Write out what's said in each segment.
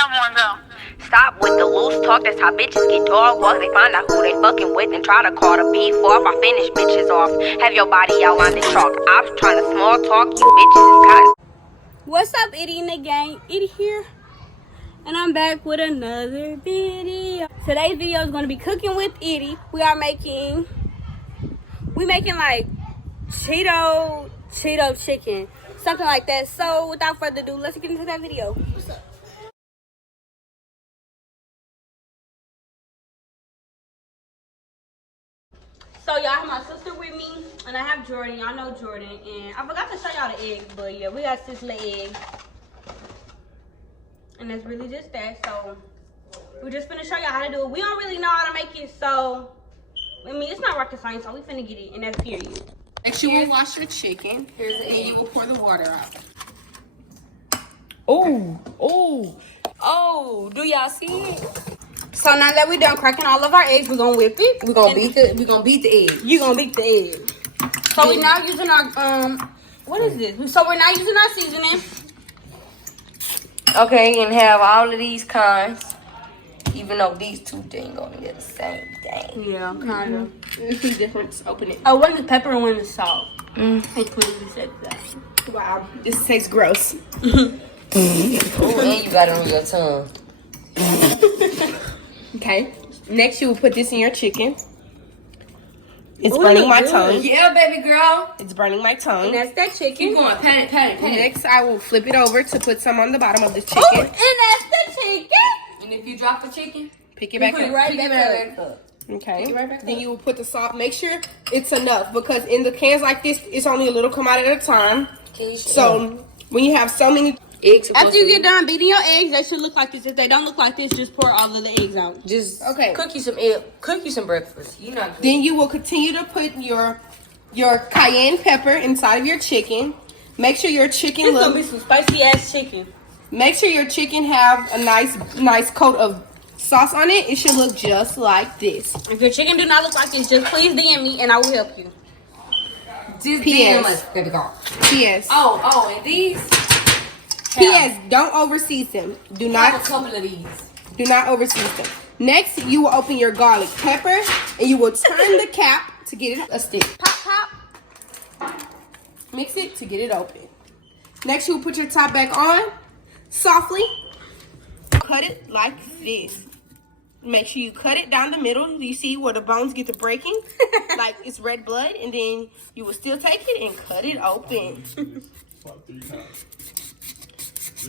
Someone go. Stop with the loose talk, that's how bitches get dog walk. They find out who they fucking with and try to call the beef off. I finish bitches off, have your body outlined in chalk. I'm trying to small talk, you bitches is cotton. What's up, Itty in the gang? Itty here, and I'm back with another video. Today's video is going to be cooking with Itty. We making like Cheeto chicken, something like that. So without further ado, let's get into that video. What's up? So y'all have my sister with me, and I have Jordan. Y'all know Jordan, and I forgot to show y'all the egg, but yeah, we got 6 eggs, and that's really just that. So we're just gonna show y'all how to do it. We don't really know how to make it, so I mean it's not rocket science. So we finna get it, and that's period. Next, you will wash your chicken. Here's the egg. You will pour the water out. Oh! Do y'all see it? So now that we done cracking all of our eggs, we're gonna whip it. We're gonna beat the egg. You gonna beat the egg. So we're now using our what is this? So we're now using our seasoning. Okay, and have all of these kinds. Even though these two ain't gonna get the same thing. Yeah, kind of. There's two difference. Open it. Oh, one is pepper and one is salt. I clearly said that. Wow, this tastes gross. Oh, and you got it on your tongue. Okay. Next, you will put this in your chicken. It's burning my tongue. Yeah, baby girl. It's burning my tongue. And that's that chicken. Keep going. Pat it. Next, I will flip it over to put some on the bottom of the chicken. Oh, and that's the chicken. And if you drop the chicken, pick it back up. Right back up. Okay. Right back Then up. you will put the salt. Make sure it's enough because in the cans like this, it's only a little come out at a time. So when you have so many eggs, after you get done beating your eggs, they should look like this. If they don't look like this, just pour all of the eggs out. just Okay. cook you some breakfast. You not good. Then you will continue to put your cayenne pepper inside of your chicken. Make sure your chicken It's gonna be some spicy ass chicken. Make sure your chicken have a nice coat of sauce on it. It should look just like this. If your chicken do not look like this, just please DM me and I will help you. Just P.S. us, baby girl. P.S. Oh, and these. P.S. Don't overseason them. Do Have not a couple of these. do not overseason them. Next, you will open your garlic pepper and you will turn the cap to get it a stick. Pop. Mix it to get it open. Next, you will put your top back on softly. Cut it like this. Make sure you cut it down the middle. You see where the bones get to breaking? Like it's red blood. And then you will still take it and cut it open.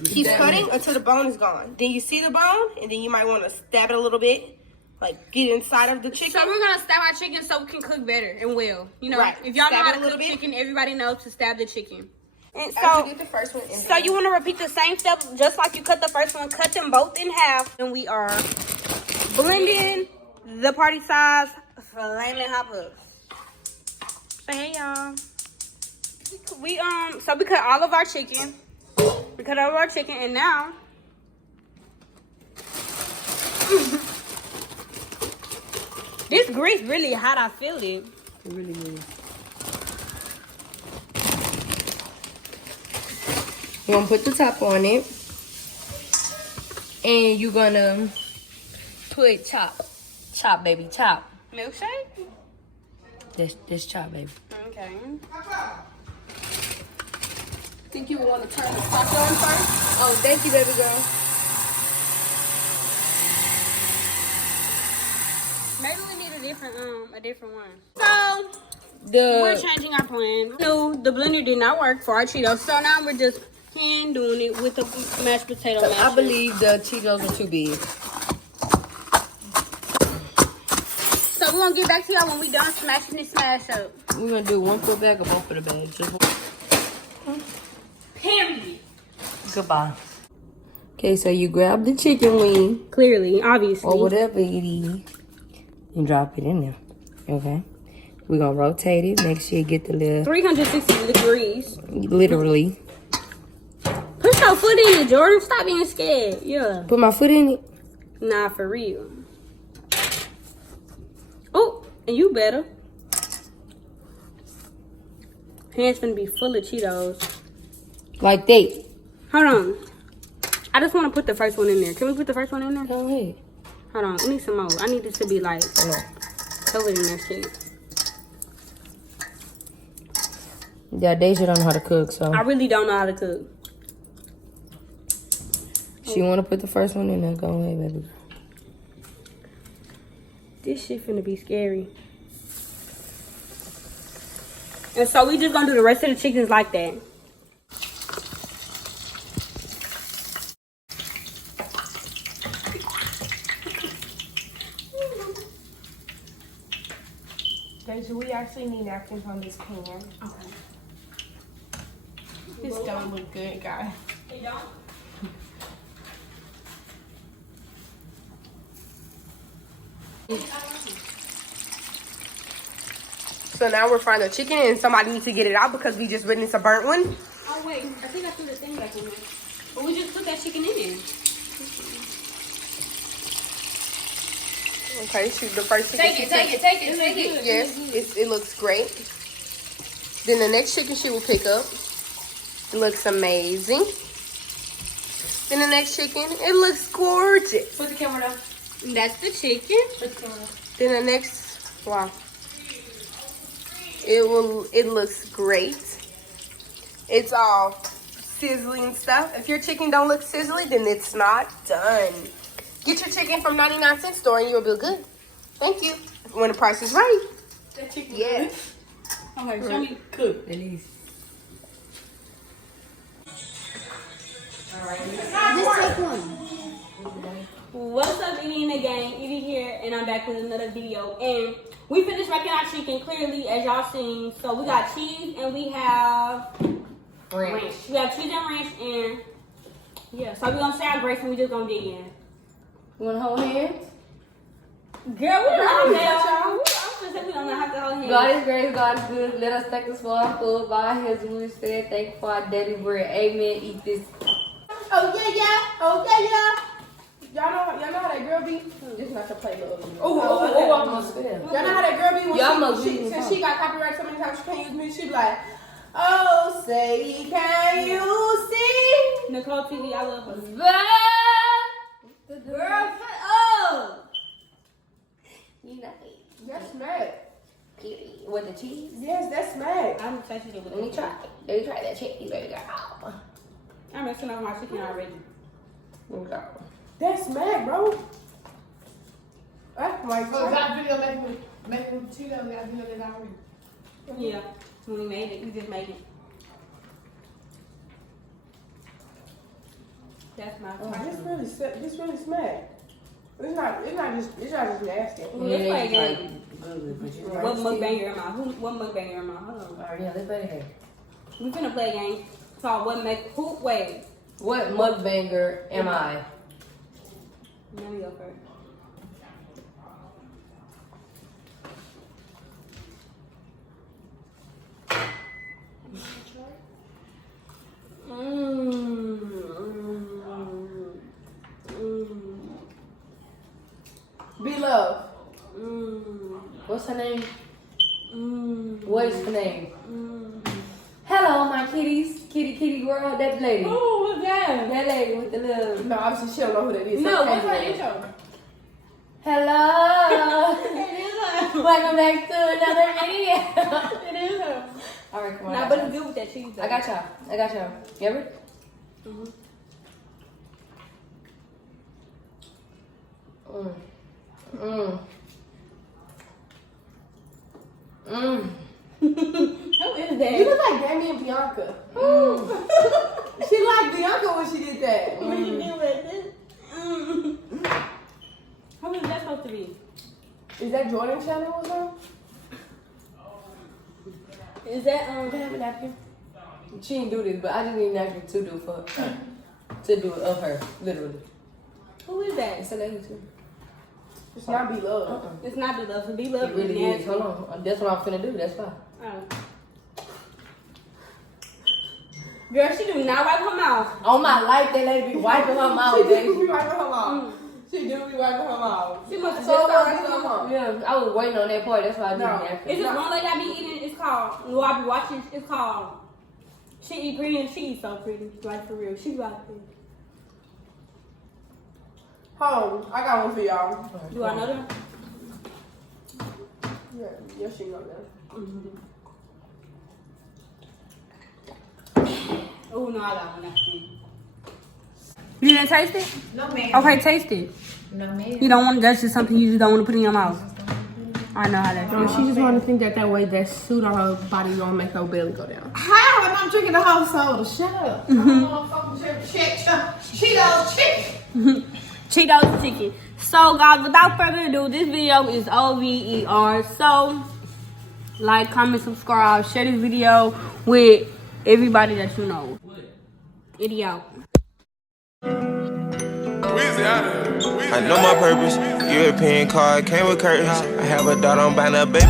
Keep cutting until the bone is gone. Then you see the bone, and then you might want to stab it a little bit. Like get inside of the chicken. So we're gonna stab our chicken so we can cook better and well. You know, Right. if y'all know Stab how it to a little cook bit. chicken, everybody knows to stab the chicken. And After so, you get the first one. so you want to repeat the same step, just like you cut the first one. Cut them both in half, and we are blending the party size Flammin hot puffs. So hey y'all, we cut all of our chicken. We cut all of our chicken, and now this grease really hot. I feel it. It really is. You're gonna put the top on it. And you're gonna put chop, baby, chop. Milkshake. This chop, baby. Okay. Think you would want to turn the top on first? Oh, thank you, baby girl. Maybe we need a different one. So we're changing our plan. No, the blender did not work for our Cheetos, so now we're just hand doing it with the mashed potato masher. I believe the Cheetos are too big. So we're gonna get back to y'all when we done smashing this smash up. We're gonna do one full bag or both of the bags. Just one. Period. Goodbye. Okay, so you grab the chicken wing Clearly, obviously. or whatever it is and drop it in there. Okay. We're gonna rotate it. Make sure you get the little 360 degrees. literally. Put your foot in it, Jordan. Stop being scared. Yeah. Put my foot in it. Nah, for real. Oh, and you better. Hands finna be full of Cheetos. Like that. Hold on. I just want to put the first one in there. Can we put the first one in there? Go ahead. Hold on. We need some more. I need this to be like Hold on. covered in that shit. Yeah, Deja don't know how to cook, so I really don't know how to cook. she want to put the first one in there. Go ahead, baby. This shit finna be scary. And so we just gonna do the rest of the chickens like that. Deja, we actually need napkins on this pan. Okay. This don't look good, guys. They don't? So now we're frying the chicken and somebody needs to get it out because we just witnessed a burnt one. Oh wait, I think I threw the thing back in there. But we just put that chicken in there. Okay, shoot the first chicken. Take it. Yes, it looks great. Then the next chicken she will pick up. It looks amazing. Then the next chicken, it looks gorgeous. Put the camera down. That's the chicken. Put the camera down. Then the next, wow. It looks great. It's all sizzling stuff. If your chicken don't look sizzly, then it's not done. Get your chicken from 99-cent store and you'll be good. Thank you. When the price is right. That chicken. Yes. Okay, show me cook. At least. What's up, Edie and the gang? Edie here, and I'm back with another video. And we finished making our chicken clearly, as y'all seen. So we got cheese and we have ranch. We have cheese and ranch, and yeah. So we're gonna say our grace and we just gonna dig in. You want to hold hands? Girl, we don't hold hands, y'all. I was gonna say we don't have to hold hands. God is great, God is good. Let us thank us for our food. By His word said, thank you for our daily bread. Amen. Eat this. Oh yeah. Y'all know how that girl be? Just not to play little. Oh, I'm gonna spill. Y'all know how that girl be when since she got copyright so many times she can't use music, she be like, oh, say, can you see? Nicole TV, I love her. Girl, shut up. You know it. That's smack. With the cheese? Yes, that's smack. I'm touching it with Let me try. Let me try that cheese, baby girl. I'm messing up my chicken already. Let me go. That's smack, bro. That's my So that video making Cheeto, that video that I read. Yeah, when we made it, we just made it. That's my This really smack. It's not just nasty. Let's play a game. Good, but you What mukbanger am I? What mukbanger am I? Hold on. Alright, yeah, let's play the game. We finna play a game called wait. What mukbanger am I? Let me go first. Be love. What's her name? What is her name? Hello, my kitties. Kitty world. That lady. Oh, what's that? That lady with the little. No, obviously she don't know who that is. No, what's her intro? Hello. It is her. Welcome back to another video. It is her. All right, come on. Nah, but it's good with that cheese though. I got y'all. You ever? Who is that? You look like Dami and Bianca. She like Bianca when she did that. What you do with this? Who is that supposed to be? Is that Jordan channel or something? Is that Can I have a napkin? She didn't do this, but I just need nothing to do for to do it of her, literally. who is that? It's a lady too. It's not Be Love. It's not Be Love. Be Love It really nasty. is. Hold on. That's what I'm finna do. That's fine. Oh. Girl, she do not wipe her mouth. On my life, that lady be wiping her mouth, She do baby. be wiping her mouth. She do be wiping her mouth. She must have So just what started is her mouth? Yeah, I was waiting on that part. That's why I didn't No. have It's to. this one lady I be eating. It's called, well, I be watching. It's called, she eat green and she eat so pretty. Like for real. She like this. Hold on, I got one for y'all. Do I know them? Yeah, yes, you know that. Oh no, I got one. I see. You didn't taste it? No, ma'am. Okay, taste it. No, ma'am. You don't want. That's just something you just don't want to put in your mouth. I know how that No, feels. she just want to think that way that suit on her body gonna make her belly go down. How? And I'm drinking the whole soda. Shut up. Cheetos chicken. Cheetos chicken. So guys, without further ado, this video is OVER. So like, comment, subscribe, share this video with everybody that you know. Itty out. I know my purpose. European car came with curtains. I have a daughter, I'm buying a baby.